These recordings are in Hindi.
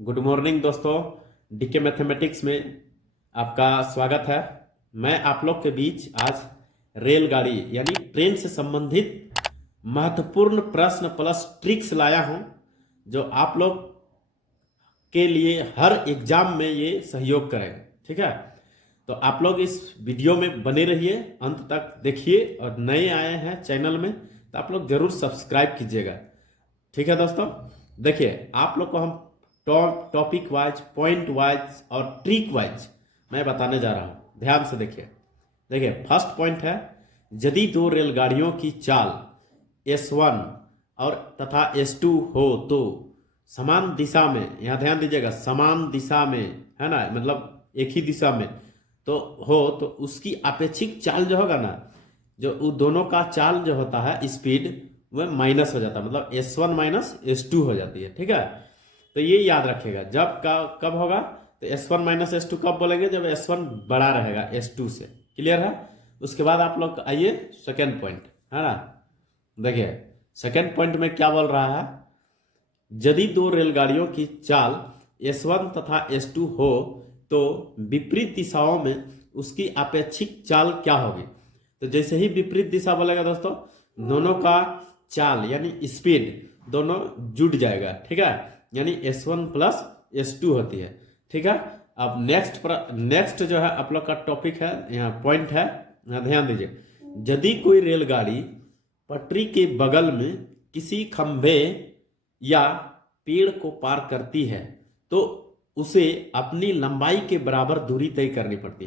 गुड मॉर्निंग दोस्तों। डीके मैथमेटिक्स में आपका स्वागत है। मैं आप लोग के बीच आज रेलगाड़ी यानी ट्रेन से संबंधित महत्वपूर्ण प्रश्न प्लस ट्रिक्स लाया हूं, जो आप लोग के लिए हर एग्जाम में ये सहयोग करेगा। ठीक है, तो आप लोग इस वीडियो में बने रहिए, अंत तक देखिए, और नए आए हैं चैनल में तो आप लोग जरूर सब्सक्राइब कीजिएगा। ठीक है दोस्तों, देखिए आप लोग को हम टॉपिक वाइज, पॉइंट वाइज और ट्रिक वाइज मैं बताने जा रहा हूं। ध्यान से देखिए। देखिए फर्स्ट पॉइंट है, यदि दो रेलगाड़ियों की चाल S1 और तथा S2 हो तो समान दिशा में, यहां ध्यान दीजिएगा, समान दिशा में है ना, मतलब एक ही दिशा में तो हो तो उसकी अपेक्षित चाल जो होगा ना, जो उन दोनों का चाल जो होता है स्पीड, वह माइनस हो जाता है, मतलब S1 माइनस S2 हो जाती है। ठीक है, तो ये याद रखेगा। जब कब होगा तो S1 माइनस S2 कब बोलेंगे, जब S1 बड़ा रहेगा S2 से। क्लियर है। उसके बाद आप लोग आइए सेकेंड पॉइंट, है ना। देखिए सेकेंड पॉइंट में क्या बोल रहा है, यदि दो रेलगाड़ियों की चाल S1 तथा S2 हो तो विपरीत दिशाओं में उसकी अपेक्षित चाल क्या होगी। तो जैसे ही विपरीत दिशा बोलेगा दोस्तों, दोनों का चाल यानी स्पीड दोनों जुड़ जाएगा। ठीक है, यानी S1 प्लस S2 होती है। ठीक है, अब नेक्स्ट जो है आप लोग का टॉपिक है, यहाँ पॉइंट है, यहाँ ध्यान दीजिए। यदि कोई रेलगाड़ी पटरी के बगल में किसी खंभे या पेड़ को पार करती है तो उसे अपनी लंबाई के बराबर दूरी तय करनी पड़ती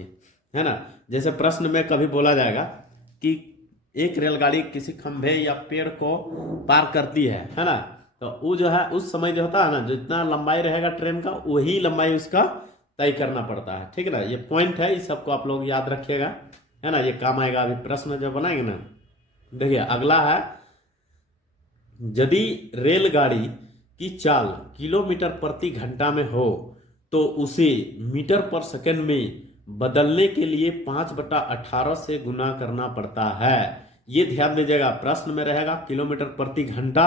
है ना। जैसे प्रश्न में कभी बोला जाएगा कि एक रेलगाड़ी किसी खंभे या पेड़ को पार करती है ना, तो वो जो है उस समय जो होता है ना, जितना लंबाई रहेगा ट्रेन का वही लंबाई उसका तय करना पड़ता है। ठीक है ना, ये पॉइंट है, इस सबको आप लोग याद रखिएगा, है ना, ये काम आएगा अभी प्रश्न जो बनाएंगे ना। देखिए अगला है, यदि रेलगाड़ी की चाल किलोमीटर प्रति घंटा में हो तो उसे मीटर पर सेकंड में बदलने के लिए 5/18 से गुना करना पड़ता है। ये ध्यान दीजिएगा, प्रश्न में रहेगा किलोमीटर प्रति घंटा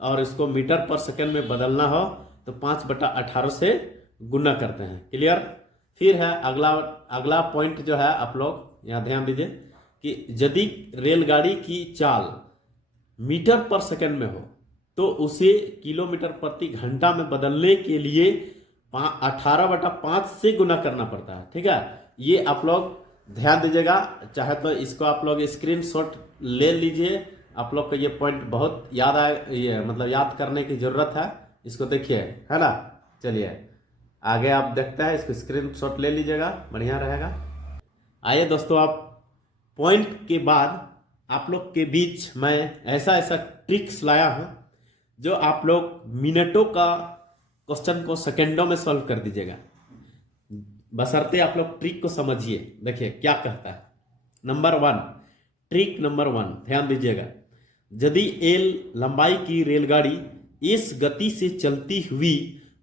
और इसको मीटर पर सेकंड में बदलना हो तो 5/18 से गुना करते हैं। क्लियर। फिर है अगला पॉइंट जो है, आप लोग यहाँ ध्यान दीजिए कि यदि रेलगाड़ी की चाल मीटर पर सेकंड में हो तो उसे किलोमीटर प्रति घंटा में बदलने के लिए 18/5 से गुना करना पड़ता है। ठीक है, ये आप लोग ध्यान दीजिएगा। चाहे तो इसको आप लोग स्क्रीनशॉट ले लीजिए, आप लोग को ये पॉइंट बहुत याद आए, ये मतलब याद करने की जरूरत है। इसको देखिए, है ना। चलिए आगे आप देखते हैं, इसको स्क्रीनशॉट ले लीजिएगा, बढ़िया रहेगा। आइए दोस्तों, आप पॉइंट के बाद आप लोग के बीच मैं ऐसा ऐसा ट्रिक्स लाया हूं जो आप लोग मिनटों का क्वेश्चन को सेकंडों में सॉल्व कर दीजिएगा, बशर्ते आप लोग ट्रिक को समझिए। देखिए क्या कहता है। ट्रिक नंबर वन, ध्यान दीजिएगा। यदि एल लंबाई की रेलगाड़ी इस गति से चलती हुई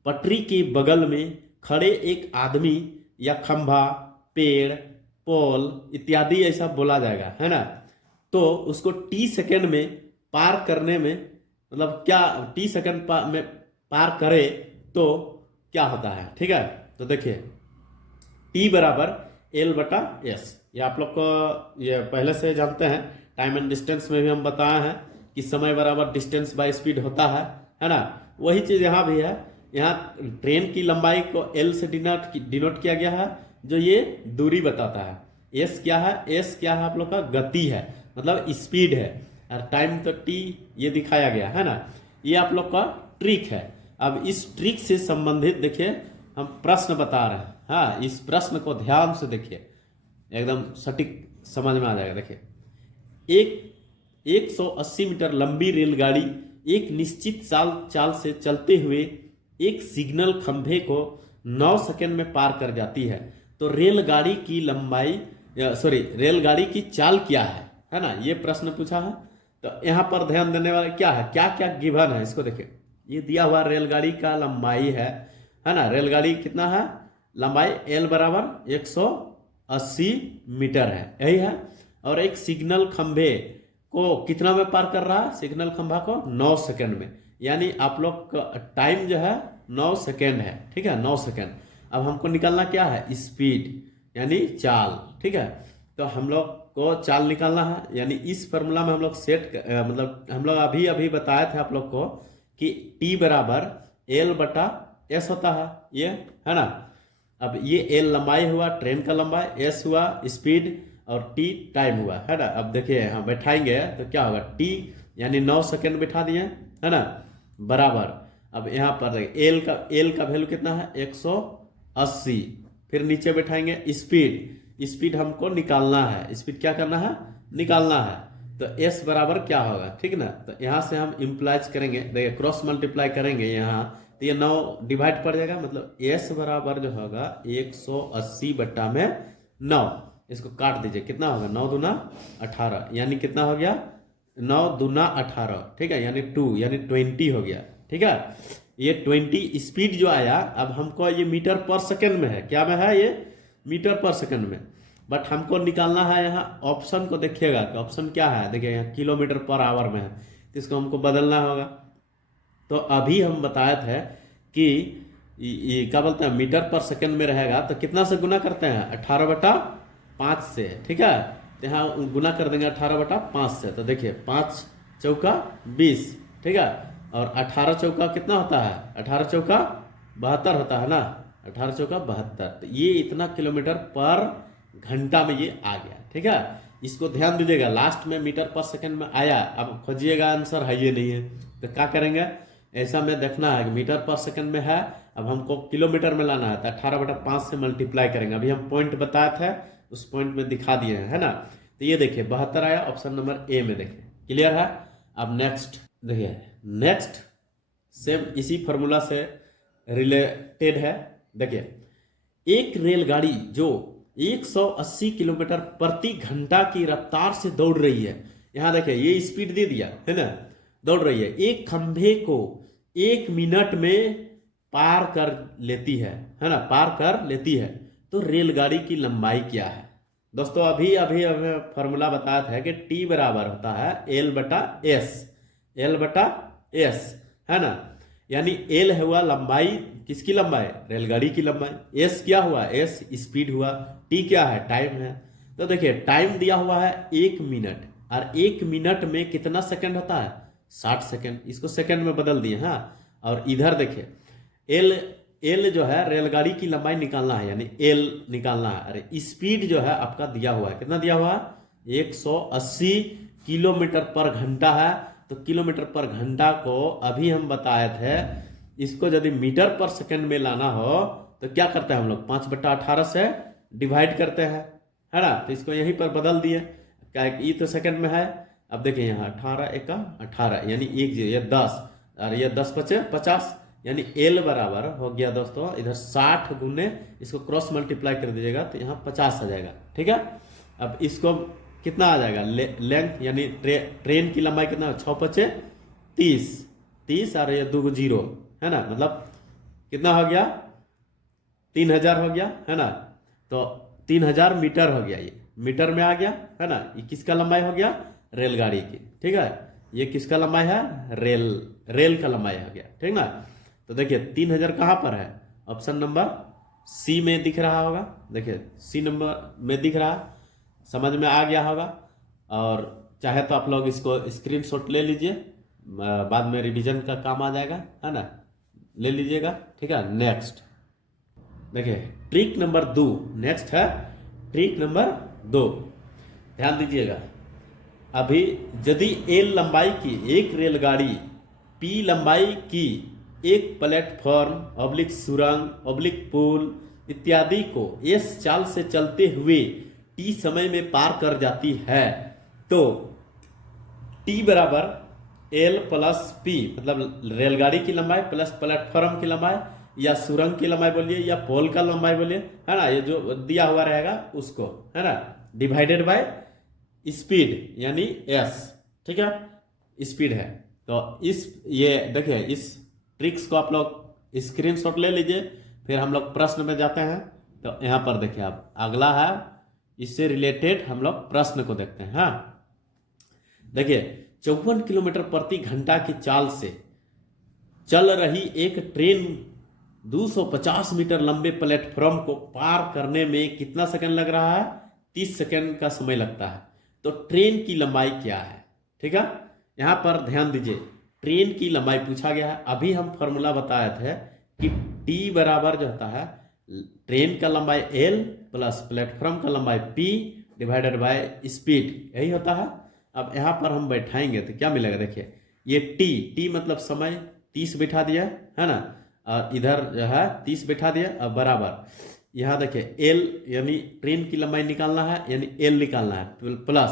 पटरी के बगल में खड़े एक आदमी या खंभा, पेड़, पोल इत्यादि ऐसा बोला जाएगा, है ना, तो उसको टी सेकंड में पार करने में, मतलब क्या टी सेकंड में पार करे तो क्या होता है। ठीक है, तो देखिए टी बराबर L/S, ये आप लोग को ये पहले से जानते हैं, टाइम एंड डिस्टेंस में भी हम बताए हैं कि समय बराबर डिस्टेंस बाय स्पीड होता है ना। वही चीज यहाँ भी है। यहाँ ट्रेन की लंबाई को L से डिनोट किया गया है, जो ये दूरी बताता है। S क्या है आप लोग का गति है, मतलब स्पीड है, और टाइम तो टी ये दिखाया गया है ना। ये आप लोग का ट्रिक है। अब इस ट्रिक से संबंधित देखिए हम प्रश्न बता रहे हैं। हाँ, इस प्रश्न को ध्यान से देखिए, एकदम सटीक समझ में आ जाएगा। देखिए एक 180 मीटर लंबी रेलगाड़ी एक निश्चित चाल से चलते हुए एक सिग्नल खंभे को 9 सेकंड में पार कर जाती है, तो रेलगाड़ी की चाल क्या है ना, ये प्रश्न पूछा है। तो यहाँ पर ध्यान देने वाला क्या है, क्या क्या गिवन है, इसको देखिए। ये दिया हुआ रेलगाड़ी का लंबाई है ना, रेलगाड़ी कितना है, लंबाई L बराबर 180 मीटर है, यही है। और एक सिग्नल खंभे को कितना में पार कर रहा है, सिग्नल खंभा को 9 सेकंड में, यानी आप लोग का टाइम जो है 9 सेकेंड है, ठीक है, 9 सेकेंड। अब हमको निकालना क्या है, स्पीड यानी चाल, ठीक है। तो हम लोग को चाल निकालना है, यानी इस फॉर्मूला में हम लोग मतलब हम लोग अभी अभी बताए थे आप लोग को कि T बराबर L बटा S होता है, ये है ना। अब ये L लंबाई हुआ ट्रेन का लंबाई, S हुआ स्पीड और T टाइम हुआ, है ना। अब देखिए यहाँ बैठाएंगे तो क्या होगा, T यानी 9 सेकेंड बैठा दिए, है ना, बराबर। अब यहाँ पर L का वैल्यू कितना है, 180। फिर नीचे बैठाएंगे स्पीड हमको निकालना है, स्पीड क्या करना है, निकालना है। तो S बराबर क्या होगा, ठीक ना। तो यहाँ से हम इम्प्लाइज करेंगे, देखिए क्रॉस मल्टीप्लाई करेंगे यहाँ, तो ये 9 डिवाइड पड़ जाएगा, मतलब S बराबर जो होगा 180 बट्टा में 9। इसको काट दीजिए, कितना होगा, 9 दूना 18, यानी कितना हो गया, 9 दूना 18, ठीक है, यानी 2 यानी 20 हो गया, ठीक है। ये 20 स्पीड जो आया, अब हमको ये मीटर पर सेकंड में है, क्या में है, ये मीटर पर सेकंड में, बट हमको निकालना है यहाँ ऑप्शन को देखिएगा कि ऑप्शन क्या है, देखिए यहाँ किलोमीटर पर आवर में है, तो इसको हमको बदलना होगा। तो अभी हम बताए थे कि क्या बोलते हैं, मीटर पर सेकंड में रहेगा तो कितना से गुना करते हैं, 18/5 से, ठीक है। तो यहाँ गुना कर देंगे 18/5 से, तो देखिए 5 चौका 20, ठीक है, और 18 चौका कितना होता है, 18 चौका 72 होता है ना, 18 चौका 72। तो ये इतना किलोमीटर पर घंटा में ये आ गया, ठीक है। इसको ध्यान दीजिएगा, लास्ट में मीटर पर सेकंड में आया, अब खोजिएगा आंसर है ये नहीं है, तो क्या करेंगे, ऐसा में देखना है कि मीटर पर सेकंड में है, अब हमको किलोमीटर में लाना है, तो 18/5 से मल्टीप्लाई करेंगे। अभी हम पॉइंट बताए थे, उस पॉइंट में दिखा दिए हैं, है ना। तो ये देखिए 72 आया, ऑप्शन नंबर ए में, देखिए क्लियर है। अब नेक्स्ट देखिए, नेक्स्ट सेम इसी फॉर्मूला से रिलेटेड है। देखिए एक रेलगाड़ी जो 180 किलोमीटर प्रति घंटा की रफ्तार से दौड़ रही है, यहां देखिए ये स्पीड दे दिया है ना, दौड़ रही है, एक खंभे को 1 मिनट में पार कर लेती है ना, पार कर लेती है, तो रेलगाड़ी की लंबाई क्या है। दोस्तों अभी अभी हमें फॉर्मूला बताया था कि T बराबर होता है L बटा S, है ना। यानी L हुआ लंबाई, किसकी लंबाई, रेलगाड़ी की लंबाई, S क्या हुआ, S स्पीड हुआ, T क्या है, टाइम है। तो देखिए टाइम दिया हुआ है 1 मिनट, और 1 मिनट में कितना सेकंड होता है, 60 सेकंड, इसको सेकंड में बदल दिए, हाँ। और इधर देखिए L जो है रेलगाड़ी की लंबाई निकालना है, यानी L निकालना है। अरे स्पीड जो है आपका दिया हुआ है, कितना दिया हुआ है, 180 किलोमीटर पर घंटा है। तो किलोमीटर पर घंटा को अभी हम बताए थे, इसको यदि मीटर पर सेकंड में लाना हो तो क्या करते हैं हम लोग, 5/18 से डिवाइड करते हैं, है ना। तो इसको यहीं पर बदल दिए, क्या ये तो सेकंड में है। अब देखिए यहाँ 18 यानी 1 ये 10, और ये 10 बचे 50, यानी L बराबर हो गया दोस्तों, इधर 60 गुने इसको क्रॉस मल्टीप्लाई कर दीजिएगा तो यहाँ 50 आ जाएगा, ठीक है। अब इसको कितना आ जाएगा, लेंथ यानी ट्रेन की लंबाई कितना, 6×5 30 और ये 2 0, है ना, मतलब कितना हो गया, 3000 हो गया, है ना। तो 3000 मीटर हो गया, ये मीटर में आ गया, है ना। ये किसका लंबाई हो गया, रेलगाड़ी की, ठीक है। ये किसका लंबाई है, रेल का लंबाई हो गया, ठीक ना। तो देखिए 3000 कहाँ पर है, ऑप्शन नंबर सी में दिख रहा होगा, देखिए सी नंबर में दिख रहा, समझ में आ गया होगा। और चाहे तो आप लोग इसको स्क्रीनशॉट ले लीजिए, बाद में रिवीजन का काम आ जाएगा, है ना, ले लीजिएगा, ठीक है। नेक्स्ट देखिए ट्रिक नंबर 2, नेक्स्ट है ट्रिक नंबर 2, ध्यान दीजिएगा। अभी यदि L लंबाई की एक रेलगाड़ी P लंबाई की एक प्लेटफॉर्म ऑब्लिक सुरंग ऑब्लिक पुल इत्यादि को S चाल से चलते हुए T समय में पार कर जाती है, तो T बराबर L प्लस P, मतलब रेलगाड़ी की लंबाई प्लस प्लेटफॉर्म की लंबाई, या सुरंग की लंबाई बोलिए, या पोल का लंबाई बोलिए, है ना, ये जो दिया हुआ रहेगा उसको, है ना, डिवाइडेड बाय स्पीड यानी S, ठीक है, स्पीड है। तो ये देखिए इस ट्रिक्स को आप लोग स्क्रीनशॉट ले लीजिए, फिर हम लोग प्रश्न में जाते हैं। तो यहाँ पर देखिए आप अगला है, इससे रिलेटेड हम लोग प्रश्न को देखते हैं। हाँ देखिए 54 किलोमीटर प्रति घंटा की चाल से चल रही एक ट्रेन 250 मीटर लंबे प्लेटफॉर्म को पार करने में कितना सेकंड लग रहा है? 30 सेकंड का समय लगता है। तो ट्रेन की लंबाई क्या है? ठीक है, यहां पर ध्यान दीजिए, ट्रेन की लंबाई पूछा गया है। अभी हम फॉर्मूला बताए थे कि टी बराबर जो होता है ट्रेन का लंबाई एल प्लस प्लेटफॉर्म का लंबाई पी डिवाइडेड बाय स्पीड, यही होता है। अब यहाँ पर हम बैठाएंगे तो क्या मिलेगा? देखिए, ये टी मतलब समय 30 बैठा दिया है ना, और इधर जो है 30 बैठा दिया। अब बराबर यहाँ देखिए एल यानी ट्रेन की लंबाई निकालना है, यानी एल निकालना है, प्लस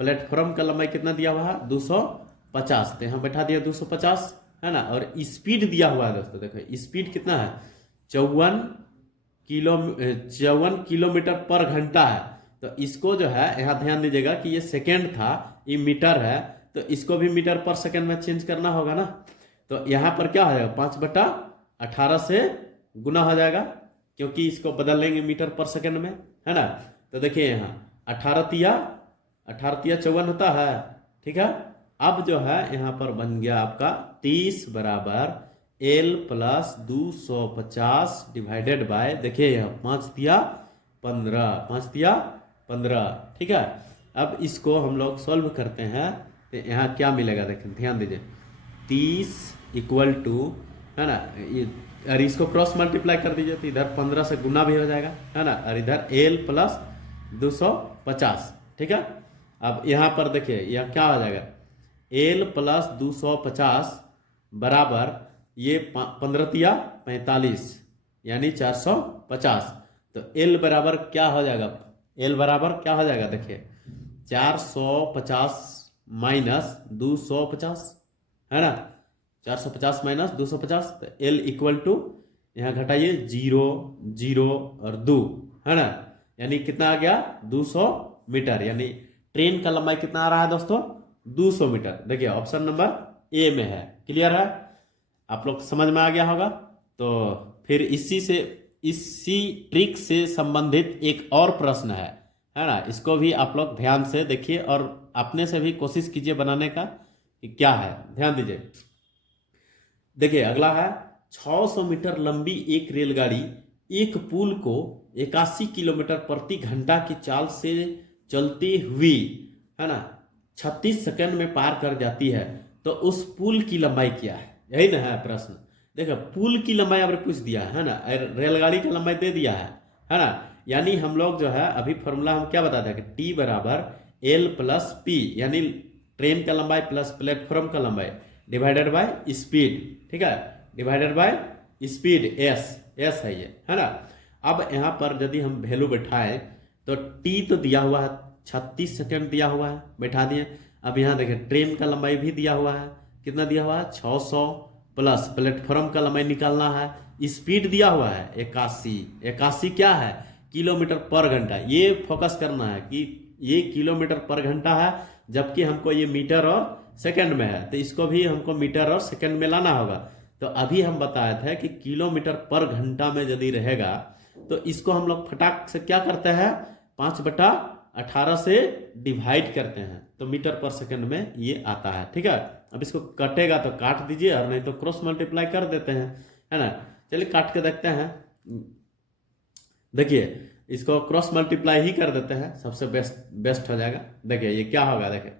प्लेटफॉर्म का लंबाई कितना दिया हुआ है? 250। तो यहाँ बैठा दिया 250 है ना, और स्पीड दिया हुआ है दोस्तों। देखो स्पीड कितना है? 54 किलोमीटर पर घंटा है। तो इसको जो है यहाँ ध्यान दीजिएगा कि ये सेकेंड था, ये मीटर है, तो इसको भी मीटर पर सेकेंड में चेंज करना होगा ना। तो यहाँ पर क्या हो जाएगा? 5/18 से गुना हो जाएगा, क्योंकि इसको बदल लेंगे मीटर पर सेकेंड में, है ना। तो देखिए यहाँ 18 तिया 54 होता है, ठीक है। अब जो है यहाँ पर बन गया आपका 30 बराबर एल प्लस 250 डिवाइडेड बाय, देखिए यहाँ 5 तिया 15, ठीक है। अब इसको हम लोग सॉल्व करते हैं तो यहाँ क्या मिलेगा? देखें, ध्यान दीजिए, 30 इक्वल टू, है ना, और इसको क्रॉस मल्टीप्लाई कर दीजिए तो इधर 15 से गुना भी हो जाएगा, है ना, और इधर एल प्लस 250, ठीक है। अब यहाँ पर देखिए यह क्या हो जाएगा? एल प्लस 250 बराबर ये 15 तिया 45 यानी 450। तो एल बराबर क्या हो जाएगा? एल बराबर क्या हो जाएगा? देखिए 450 माइनस 250, है ना, 450 माइनस 250। तो एल इक्वल टू यहाँ घटाइए 0 0 और 2, है ना, यानी कितना आ गया? 200 मीटर। यानी ट्रेन का लंबाई कितना आ रहा है दोस्तों? 200 मीटर। देखिए ऑप्शन नंबर ए में है। क्लियर है? आप लोग समझ में आ गया होगा। तो फिर इसी ट्रिक से संबंधित एक और प्रश्न है ना, इसको भी आप लोग ध्यान से देखिए और अपने से भी कोशिश कीजिए बनाने का कि क्या है। ध्यान दीजिए, देखिए अगला है 600 मीटर लंबी एक रेलगाड़ी एक पुल को 81 किलोमीटर प्रति घंटा की चाल से चलती हुई, है ना, 36 सेकंड में पार कर जाती है। तो उस पुल की लंबाई क्या है? यही ना है प्रश्न। देखो पुल की लंबाई आपने पूछ दिया है ना, रेलगाड़ी की लंबाई दे दिया है ना। यानी हम लोग जो है अभी फॉर्मूला हम क्या बताते हैं कि टी बराबर एल प्लस पी, यानी ट्रेन का लंबाई प्लस प्लेटफॉर्म का लंबाई डिवाइडेड बाय स्पीड, ठीक है, डिवाइडेड बाय स्पीड एस है ये, है ना। अब यहाँ पर यदि हम वैल्यू बैठाएं तो टी तो दिया हुआ है 36 सेकंड दिया हुआ है, बैठा दिए। अब यहाँ देखें ट्रेन का लंबाई भी दिया हुआ है, कितना दिया हुआ है? 600 प्लस प्लेटफॉर्म का लंबाई निकालना है, स्पीड दिया हुआ है 81 क्या है? किलोमीटर पर घंटा। ये फोकस करना है कि ये किलोमीटर पर घंटा है, जबकि हमको ये मीटर और सेकंड में है, तो इसको भी हमको मीटर और सेकंड में लाना होगा। तो अभी हम बताए थे कि किलोमीटर पर घंटा में यदि रहेगा तो इसको हम लोग फटाक से क्या करते हैं? 5/18 से डिवाइड करते हैं, तो मीटर पर सेकंड में ये आता है, ठीक है। अब इसको कटेगा तो काट दीजिए, और नहीं तो क्रॉस मल्टीप्लाई कर देते हैं, है ना। चलिए काट के देखते हैं। देखिए इसको क्रॉस मल्टीप्लाई ही कर देते हैं, सबसे बेस्ट हो जाएगा। देखिए ये क्या होगा? देखिए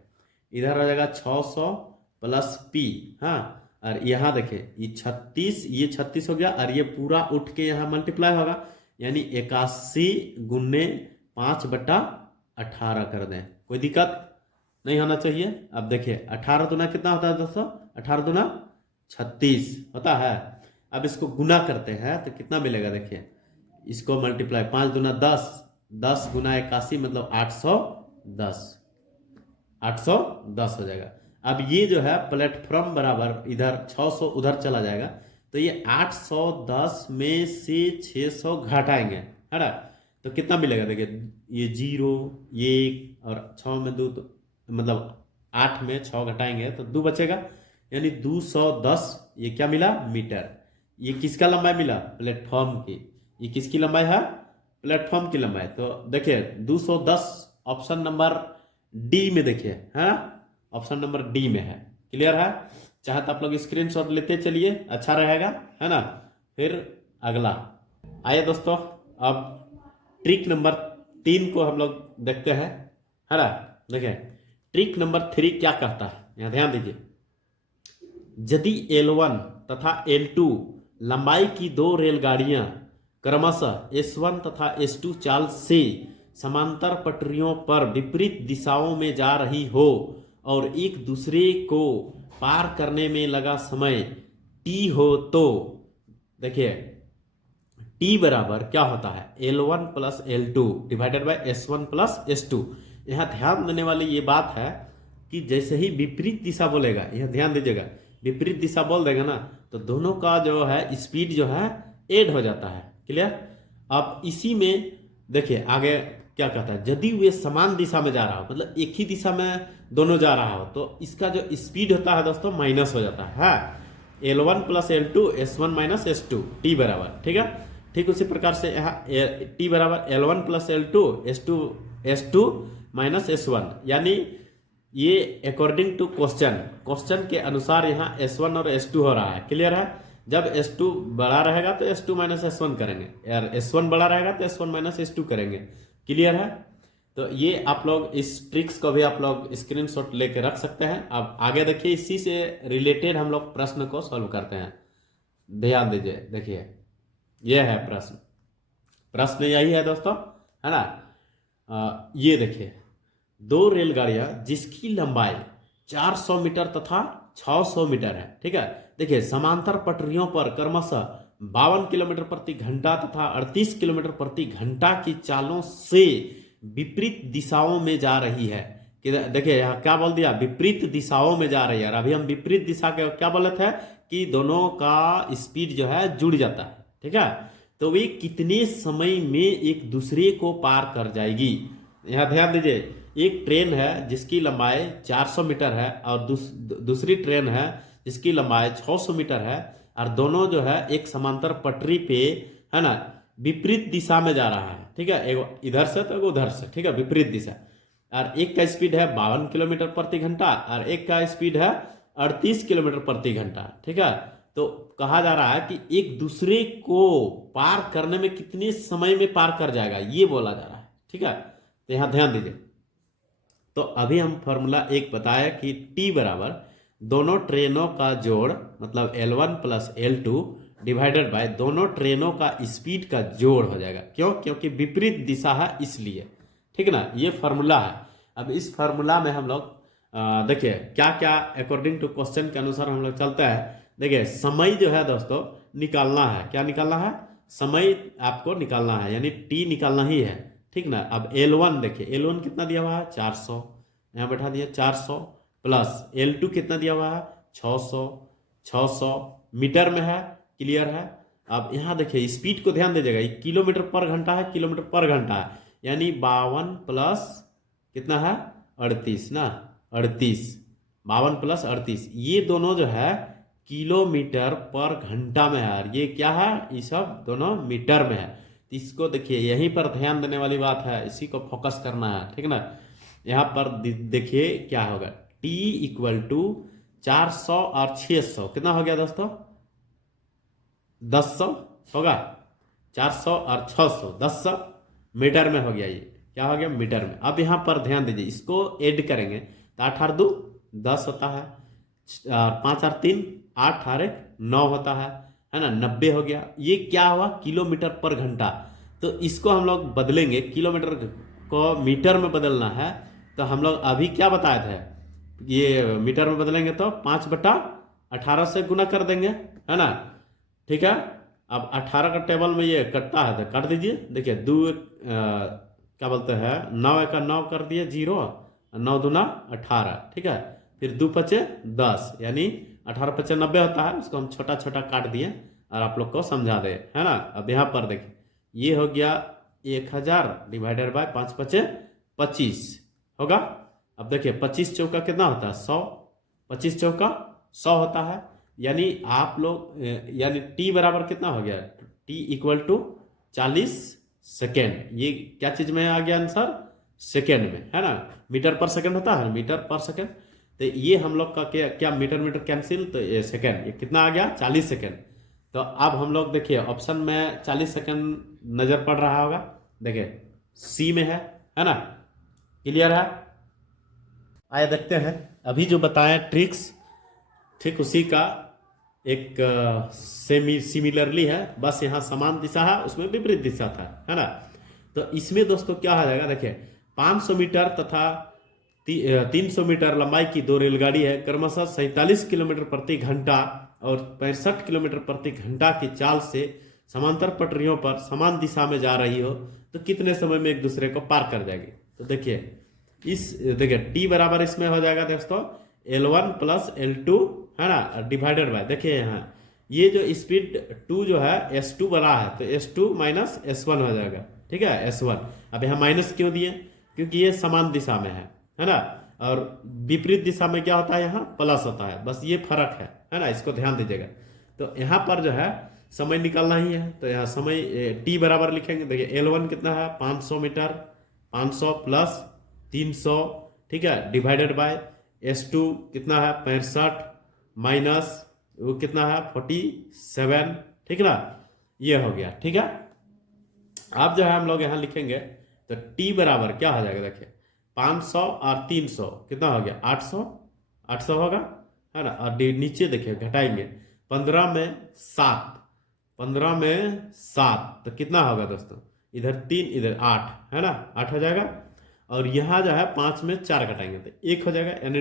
इधर हो जाएगा 600 प्लस पी, हाँ, और यहाँ देखिए ये 36 हो गया, और ये पूरा उठ के यहाँ मल्टीप्लाई होगा, यानी 81 गुने 5/18 कर दें, कोई दिक्कत नहीं होना चाहिए। अब देखिए 18 दुना कितना होता है दोस्तों? 18 दुना 36 होता है। अब इसको गुना करते हैं तो कितना मिलेगा? देखिए इसको मल्टीप्लाई 5 दुना 10, 10 गुना 81 मतलब 810 हो जाएगा। अब ये जो है प्लेटफॉर्म बराबर इधर 600 उधर चला जाएगा, तो ये 810 में से 600 घटाएंगे, है ना, तो कितना मिलेगा? देखिए ये 0 1 और 6 में 2, तो मतलब 8 में 6 घटाएंगे तो 2 बचेगा, यानी 210 ये क्या मिला? मीटर। ये किसका लंबाई मिला? प्लेटफॉर्म की। ये किसकी लंबाई है? प्लेटफॉर्म की लंबाई। तो देखिए 210 ऑप्शन नंबर डी में देखिए, है ना, ऑप्शन नंबर डी में है। क्लियर है? चाहे तो आप लोग स्क्रीनशॉट लेते चलिए, अच्छा रहेगा, है ना। फिर अगला आइए दोस्तों, अब ट्रिक नंबर 3 को हम लोग देखते हैं, है ना। देखिए ट्रिक नंबर 3 क्या कहता है, यहाँ ध्यान दीजिए। यदि L1 तथा L2 लंबाई की दो रेलगाड़ियां क्रमशः S1 तथा S2 चाल से समांतर पटरियों पर विपरीत दिशाओं में जा रही हो और एक दूसरे को पार करने में लगा समय T हो, तो देखिए T बराबर क्या होता है, L1 plus L2 divided by S1 plus S2। यहाँ ध्यान देने वाली ये बात है कि जैसे ही विपरीत दिशा बोलेगा, यहाँ ध्यान दीजिएगा, विपरीत दिशा बोल देगा ना तो दोनों का जो है स्पीड जो है ऐड हो जाता है। क्लियर। अब इसी में देखिए आगे क्या कहता है, यदि वे समान दिशा में जा रहा हो, मतलब एक ही दिशा में दोनों जा रहा हो, तो इसका जो स्पीड होता है दोस्तों माइनस हो जाता है। L1 plus L2 S1 minus S2 T बराबर, ठीक है। ठीक उसी प्रकार से यहाँ T बराबर L1 plus L2 S2 minus S1, यानी ये अकॉर्डिंग टू क्वेश्चन के अनुसार यहाँ S1 और S2 हो रहा है। क्लियर है। जब S2 बड़ा रहेगा तो S2 माइनस S1 करेंगे, यार S1 बड़ा रहेगा तो S1 माइनस S2 करेंगे। क्लियर है। तो ये आप लोग इस ट्रिक्स को भी आप लोग स्क्रीनशॉट लेके रख सकते हैं। अब आगे देखिए, इसी से रिलेटेड हम लोग प्रश्न को सॉल्व करते हैं। ध्यान दीजिए, देखिए ये है प्रश्न यही है दोस्तों, है ना। ये देखिए, दो रेलगाड़ियां जिसकी लंबाई 400 मीटर तथा 600 मीटर है, ठीक है। देखिए समांतर पटरियों पर क्रमशः 52 किलोमीटर प्रति घंटा तथा 38 किलोमीटर प्रति घंटा की चालों से विपरीत दिशाओं में जा रही है। कि देखिए यहाँ क्या बोल दिया, विपरीत दिशाओं में जा रही है। अभी हम विपरीत दिशा के क्या बोले थे कि दोनों का स्पीड जो है जुड़ जाता है, ठीक है। तो वे कितने समय में एक दूसरे को पार कर जाएगी। यहाँ ध्यान दीजिए, एक ट्रेन है जिसकी लंबाई 400 मीटर है और दूसरी ट्रेन है जिसकी लंबाई 600 मीटर है, और दोनों जो है एक समांतर पटरी पे, है ना, विपरीत दिशा में जा रहा है, ठीक है। एक इधर से तो एक उधर से, ठीक है, विपरीत दिशा। और एक का स्पीड है 52 किलोमीटर प्रति घंटा और एक का स्पीड है 38 किलोमीटर प्रति घंटा, ठीक है। तो कहा जा रहा है कि एक दूसरे को पार करने में कितने समय में पार कर जाएगा, ये बोला जा रहा है, ठीक है। तो यहां ध्यान दीजिए। तो अभी हम फॉर्मूला 1 बताया कि T बराबर दोनों ट्रेनों का जोड़, मतलब L1 plus L2 divided by दोनों ट्रेनों का स्पीड का जोड़ हो जाएगा। क्यों? क्योंकि विपरीत दिशा है इसलिए, ठीक ना। ये फॉर्मूला है। अब इस फॉर्मूला में हम लोग देखिए क्या क्या अकॉर्डिंग टू क्वेश्चन के अनुसार हम लोग चलते हैं। देखिए समय जो है दोस्तों निकालना है। क्या निकालना है? समय आपको निकालना है, यानी T निकालना ही है, ठीक ना। अब L1 देखिए, L1 कितना दिया हुआ है 400, यहाँ बैठा दिया 400 प्लस L2 कितना दिया हुआ है 600 मीटर में है। क्लियर है। अब यहाँ देखिए स्पीड को ध्यान दीजिएगा, ये किलोमीटर पर घंटा है, किलोमीटर पर घंटा है, यानी 52 प्लस कितना है 38 ना, 38 52 प्लस 38, ये दोनों जो है किलोमीटर पर घंटा में है और ये क्या है, ये सब दोनों मीटर में है। तो इसको देखिए यहीं पर ध्यान देने वाली बात है, इसी को फोकस करना है, ठीक ना। यहाँ पर देखिए क्या होगा, T इक्वल टू 400 और 600 कितना हो गया दोस्तों, 1000 होगा। 400 और 600 1000 मीटर में हो गया, ये क्या हो गया मीटर में। अब यहाँ पर ध्यान दीजिए, इसको ऐड करेंगे तो 8 और 2 10 होता है, 5 और 3 8 और 1 9 होता है ना, 90 हो गया। ये क्या हुआ, किलोमीटर पर घंटा। तो इसको हम लोग बदलेंगे, किलोमीटर को मीटर में बदलना है। तो हम लोग अभी क्या बताए थे, ये मीटर में बदलेंगे तो 5/18 से गुना कर देंगे, है ना, ठीक है। अब 18 का टेबल में ये कटता है तो काट दीजिए। देखिए क्या बोलते हैं, 9 1 9 कर दिए 0, 9 दूना 18, ठीक है। फिर 2 5 10, यानी 18 5 90 होता है। उसको हम छोटा छोटा काट दिए और आप लोग को समझा दे, है ना। अब यहाँ पर देखिए ये हो गया 1000 डिवाइडेड बाय 5 5 25 होगा। अब देखिए 25 चौका कितना होता है 100, 25 चौका 100 होता है, यानी आप लोग यानी T बराबर कितना हो गया, T इक्वल टू 40 सेकेंड। ये क्या चीज में आ गया आंसर, सेकेंड में, है ना। मीटर पर सेकेंड होता है, मीटर पर सेकेंड। तो ये हम लोग का क्या मीटर मीटर कैंसिल, तो ये सेकेंड, ये कितना आ गया 40 सेकेंड। तो अब हम लोग देखिए ऑप्शन में 40 सेकंड नजर पड़ रहा होगा, देखिए सी में है ना। क्लियर है? आइए देखते हैं अभी जो बताएं ट्रिक्स, ठीक उसी का एक सिमिलरली है, बस यहाँ समान दिशा है, उसमें विपरीत दिशा था, है ना। तो इसमें दोस्तों क्या हो जाएगा, देखिए 500 मीटर तथा 300 मीटर लंबाई की दो रेलगाड़ी है, क्रमशः 47 किलोमीटर प्रति घंटा और 65 किलोमीटर प्रति घंटा की चाल से समांतर पटरियों पर समान दिशा में जा रही हो तो कितने समय में एक दूसरे को पार कर जाएगी। तो देखिए टी बराबर इसमें हो जाएगा दोस्तों L1 प्लस L2, है ना, डिवाइडेड बाय, देखिए यहाँ ये जो स्पीड 2 जो है S2 बना है तो S2 माइनस S1 हो जाएगा, ठीक है, S1। अब यहाँ माइनस क्यों दिए, क्योंकि ये समान दिशा में है ना, और विपरीत दिशा में क्या होता है, यहाँ प्लस होता है, बस ये फर्क है ना, इसको ध्यान दीजिएगा। तो यहाँ पर जो है समय निकालना ही है, तो यहाँ समय टी बराबर लिखेंगे, देखिए L1 कितना है 500 मीटर, 500 प्लस 300, ठीक है, डिवाइडेड बाय S2 कितना है 65 माइनस वो कितना है 47, ठीक ना, ये हो गया, ठीक है। अब जो है हम लोग यहाँ लिखेंगे तो टी बराबर क्या हो जाएगा, देखिए 500 और 300 कितना हो गया 800, 800 होगा, है ना, और नीचे देखिए घटाएंगे 15 में 7, 15 में 7 तो कितना होगा दोस्तों, इधर 3 इधर 8, है ना, 8 हो जाएगा। और यहाँ जो है 5 में 4 घटाएंगे तो 1 हो जाएगा, यानी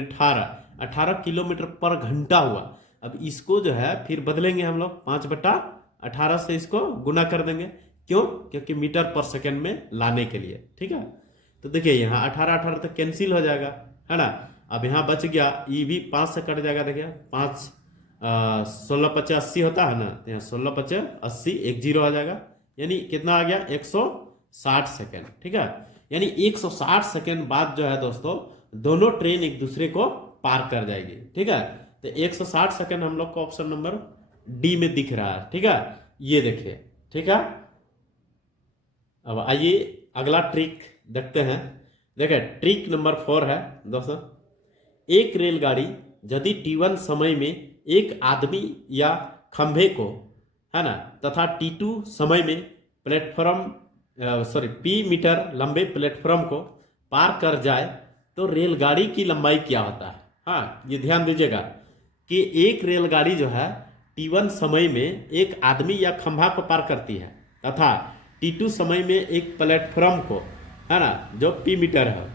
18 किलोमीटर पर घंटा हुआ। अब इसको जो है फिर बदलेंगे हम लोग 5/18 से इसको गुना कर देंगे, क्यों, क्योंकि मीटर पर सेकंड में लाने के लिए, ठीक है। तो देखिए यहाँ 18 तो कैंसिल हो जाएगा, है ना। अब यहाँ बच गया, ये भी 5 से कट जाएगा, देखिए 5 16 5 80 होता है ना, तो यहाँ 16 5 80, 1 0 आ जाएगा, यानी कितना आ गया 160 सेकेंड, ठीक है। यानी 160 सेकेंड बाद जो है दोस्तों दोनों ट्रेन एक दूसरे को पार कर जाएगी, ठीक है। तो 160 सेकेंड हम लोग को ऑप्शन नंबर डी में दिख रहा है, ठीक है, ये देखिए, ठीक है। अब आइए अगला ट्रिक देखते हैं। देखिए ट्रिक नंबर 4 है दोस्तों, एक रेलगाड़ी यदि T1 समय में एक आदमी या खंभे को, है ना, तथा T2 समय में P मीटर लंबे प्लेटफॉर्म को पार कर जाए तो रेलगाड़ी की लंबाई क्या होता है। हाँ, ये ध्यान दीजिएगा कि एक रेलगाड़ी जो है T1 समय में एक आदमी या खंभा को पार करती है तथा T2 समय में एक प्लेटफॉर्म को, है ना, जो P मीटर है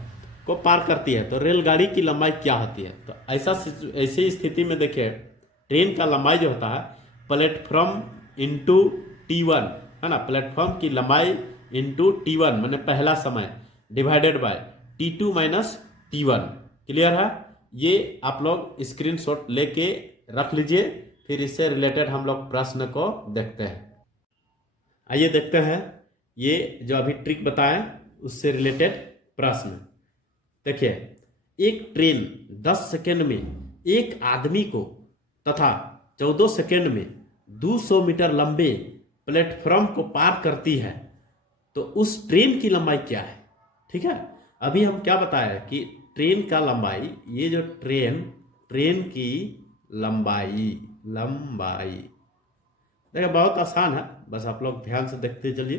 को पार करती है तो रेलगाड़ी की लंबाई क्या होती है। तो ऐसी स्थिति में देखिए ट्रेन का लंबाई जो होता है प्लेटफॉर्म इंटू T1, है ना, प्लेटफॉर्म की लंबाई इंटू T1 मैंने पहला समय divided by T2 minus T1। Clear है? ये आप लोग स्क्रीनशॉट लेके रख लीजिए, फिर इससे रिलेटेड हम लोग प्रश्न को देखते हैं। आइए देखते हैं ये जो अभी ट्रिक बताएं उससे रिलेटेड प्रश्न। देखिए एक ट्रेन 10 सेकेंड में एक आदमी को तथा 14 सेकेंड में 200 मीटर लंबे प्लेटफॉर्म को पार करती है तो उस ट्रेन की लंबाई क्या है। ठीक है, अभी हम क्या बताया कि ट्रेन का लंबाई, ये जो ट्रेन की लंबाई देखिए बहुत आसान है, बस आप लोग ध्यान से देखते चलिए।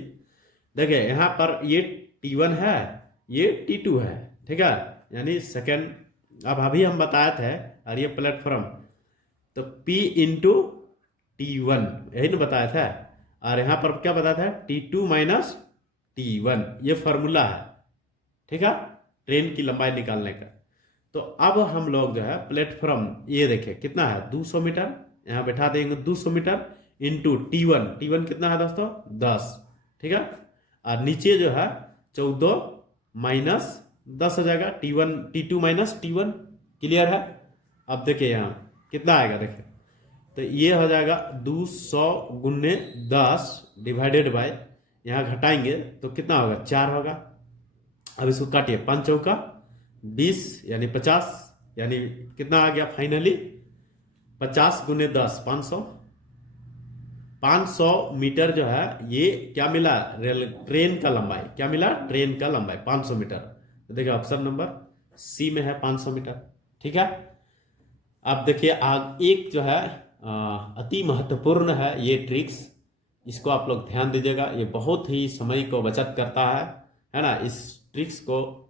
देखिए यहाँ पर ये T1 है, ये T2 है, ठीक है, यानी सेकेंड। अब अभी हम बताए थे और ये प्लेटफॉर्म तो P इंटू T1 यही ना बताया था, और यहाँ पर क्या बताया था T2 माइनस T1, ये फॉर्मूला है, ठीक है, ट्रेन की लंबाई निकालने का। तो अब हम लोग जो है प्लेटफॉर्म ये देखिए कितना है 200 मीटर, यहाँ बैठा देंगे 200 मीटर इंटू T1 कितना है दोस्तों 10, ठीक है, और नीचे जो है 14 माइनस 10 हो जाएगा T2 माइनस T1। क्लियर है? अब देखिए यहाँ कितना आएगा, देखिए तो ये हो जाएगा 200 गुने 10 डिवाइडेड बाय, यहाँ घटाएंगे तो कितना होगा 4 होगा। अब इसको काटिए 5 चौका 20 यानी 50, यानी कितना आ गया फाइनली 50 गुने 10 500 मीटर जो है ये क्या मिला ट्रेन का लंबाई, क्या मिला ट्रेन का लंबाई 500 मीटर। तो देखिए ऑप्शन नंबर सी में है 500 मीटर, ठीक है। अब देखिए एक जो है अति महत्वपूर्ण है ये ट्रिक्स, इसको आप लोग ध्यान दीजिएगा। ये बहुत ही समय को बचत करता है ना। इस ट्रिक्स को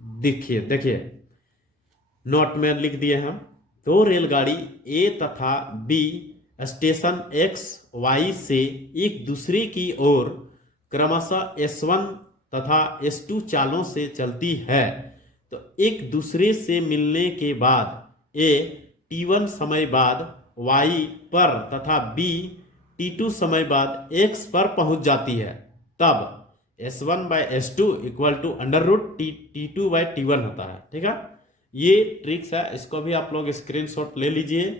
देखिए नोट में लिख दिए हम। दो रेलगाड़ी ए तथा बी स्टेशन एक्स वाई से एक दूसरे की ओर क्रमशः S1 तथा S2 चालों से चलती है, तो एक दूसरे से मिलने के बाद ए T1 समय बाद Y पर तथा B T2 समय बाद X पर पहुंच जाती है, तब S1 by S2 equal to under root T2 by T1 होता है। ठीक है, ये ट्रिक्स है, इसको भी आप लोग स्क्रीनशॉट ले लीजिए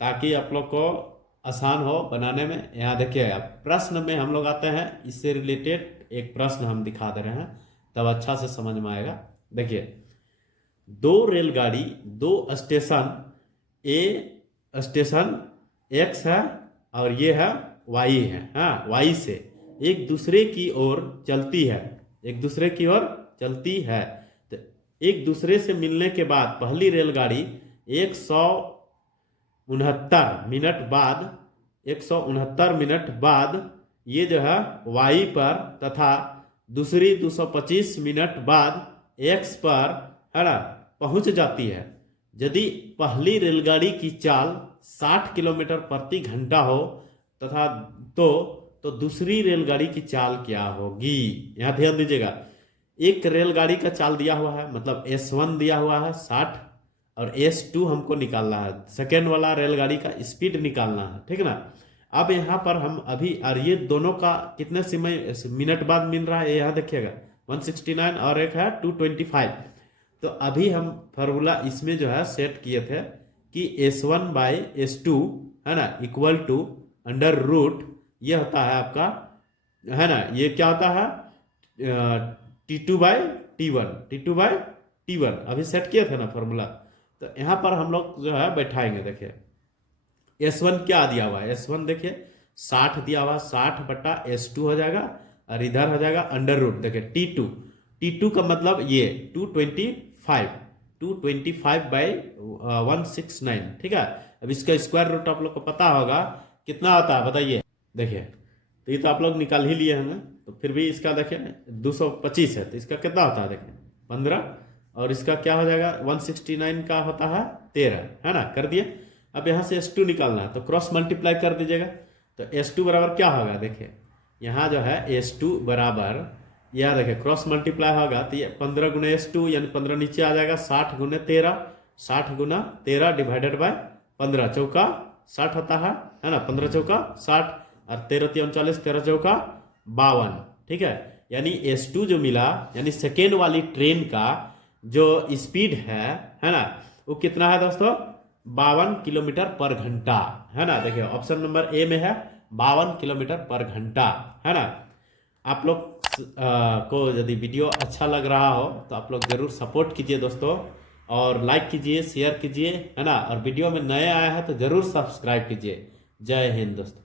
ताकि आप लोग को आसान हो बनाने में। यहाँ देखिए आप प्रश्न में हम लोग आते हैं, इससे रिलेटेड एक प्रश्न हम दिखा दे रहे हैं, तब अच्छा से समझ में आएगा। देखिए, दो रेलगाड़ी दो स्टेशन ए स्टेशन एक्स है और ये है वाई है, हाँ वाई से एक दूसरे की ओर चलती है, एक दूसरे की ओर चलती है। तो एक दूसरे से मिलने के बाद पहली रेलगाड़ी 169 मिनट बाद ये जो है वाई पर तथा दूसरी 225 मिनट बाद एक्स पर है ना पहुंच जाती है। यदि पहली रेलगाड़ी की चाल 60 किलोमीटर प्रति घंटा हो तथा तो दूसरी रेलगाड़ी की चाल क्या होगी। यहां ध्यान दीजिएगा, एक रेलगाड़ी का चाल दिया हुआ है, मतलब S1 दिया हुआ है 60 और S2 हमको निकालना है, सेकेंड वाला रेलगाड़ी का स्पीड निकालना है। ठीक है ना। अब यहाँ पर हम अभी और ये दोनों का कितने समय मिनट बाद मिल रहा है, यहाँ देखिएगा 169 और एक है 225। तो अभी हम फार्मूला इसमें जो है सेट किए थे कि S1 by S2 है ना इक्वल टू अंडर रूट, ये होता है आपका है ना, ये क्या होता है T2 by T1 अभी सेट किए थे ना फार्मूला। तो यहाँ पर हम लोग जो है बैठाएंगे। देखिए S1 क्या दिया हुआ है, S1 देखिए 60 दिया हुआ, 60 बटा S2 हो जाएगा और इधर हो जाएगा अंडर रूट। देखिए T2 का मतलब ये 225 बाई 169। ठीक है, अब इसका स्क्वायर रूट आप लोग को पता होगा कितना होता है बताइए। देखिए तो ये तो आप लोग निकाल ही लिए हैं, तो फिर भी इसका देखिए 225 है तो इसका कितना होता है देखिए 15, और इसका क्या हो जाएगा 169 का होता है 13, है ना, कर दिए। अब यहाँ से S2 निकालना है तो क्रॉस मल्टीप्लाई कर दीजिएगा। तो S2 बराबर क्या होगा, देखिए यहाँ जो है S2 बराबर, यह देखिए क्रॉस मल्टीप्लाई होगा तो ये 15 गुना S2 यानी 15 नीचे आ जाएगा, 60 गुना 13 डिवाइडेड बाय 15 चौका 60 होता है ना, 15 चौका 60 और 13 39 13 चौका 52। ठीक है, यानी S2 जो मिला यानी सेकेंड वाली ट्रेन का जो स्पीड है ना, वो कितना है दोस्तों 52 किलोमीटर पर घंटा, है ना। देखिए ऑप्शन नंबर ए में है 52 किलोमीटर पर घंटा, है ना। आप लोग को यदि वीडियो अच्छा लग रहा हो तो आप लोग जरूर सपोर्ट कीजिए दोस्तों, और लाइक कीजिए, शेयर कीजिए, है ना, और वीडियो में नए आया है तो जरूर सब्सक्राइब कीजिए। जय हिंद दोस्तों।